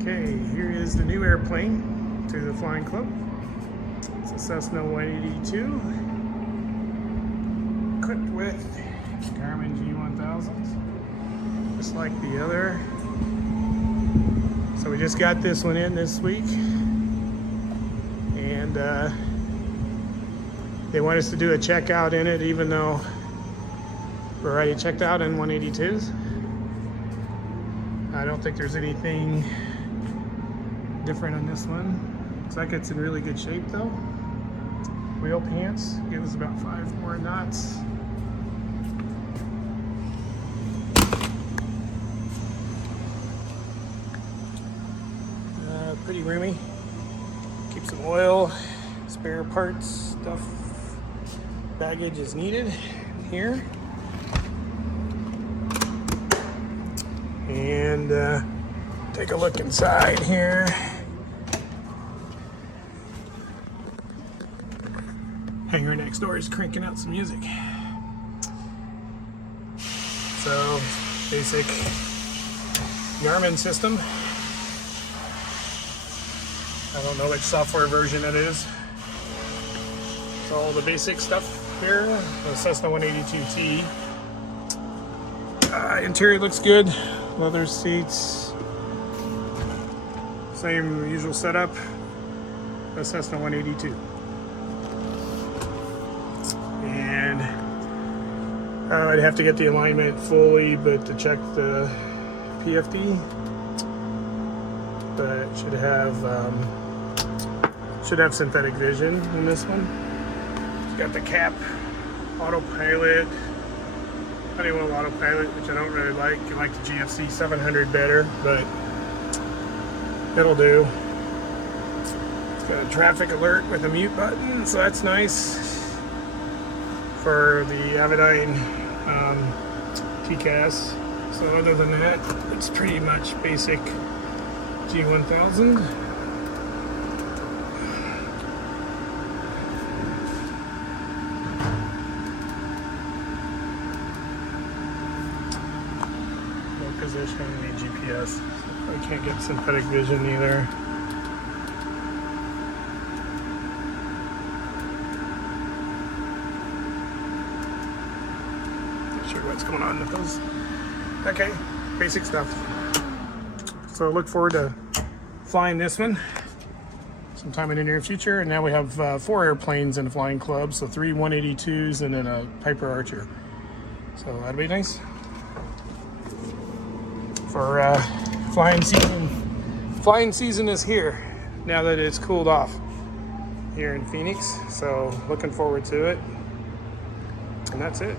Okay, here is the new airplane to the flying club. It's a Cessna 182, equipped with Garmin G1000s, just like the other. So we just got this one in this week, and they want us to do a checkout in it, even though we're already checked out in 182s. I don't think there's anything different on this one. Looks like it's in really good shape though. Wheel pants gives about 5 more knots. Pretty roomy. Keep some oil, spare parts, stuff, baggage is needed here. And take a look inside here. Hangar next door is cranking out some music. So, basic Garmin system. I don't know which software version it is. It's all the basic stuff here. The Cessna 182T. Interior looks good. Leather seats. Same usual setup. The Cessna 182. And I'd have to get the alignment fully, but to check the PFD. But should have synthetic vision in this one. It's got the cap, autopilot, Honeywell autopilot, which I don't really like. I like the GFC 700 better, but it'll do. It's got a traffic alert with a mute button, so that's nice for the Avidyne TCAS. So other than that, it's pretty much basic G1000. No position, any GPS. I can't get synthetic vision either. Not sure what's going on with those. Okay, basic stuff. So look forward to flying this one sometime in the near future. And now we have 4 airplanes in the flying club, so 3 182s and then a Piper Archer. So that'll be nice for flying season. Flying season is here now that it's cooled off here in Phoenix. So looking forward to it. And that's it.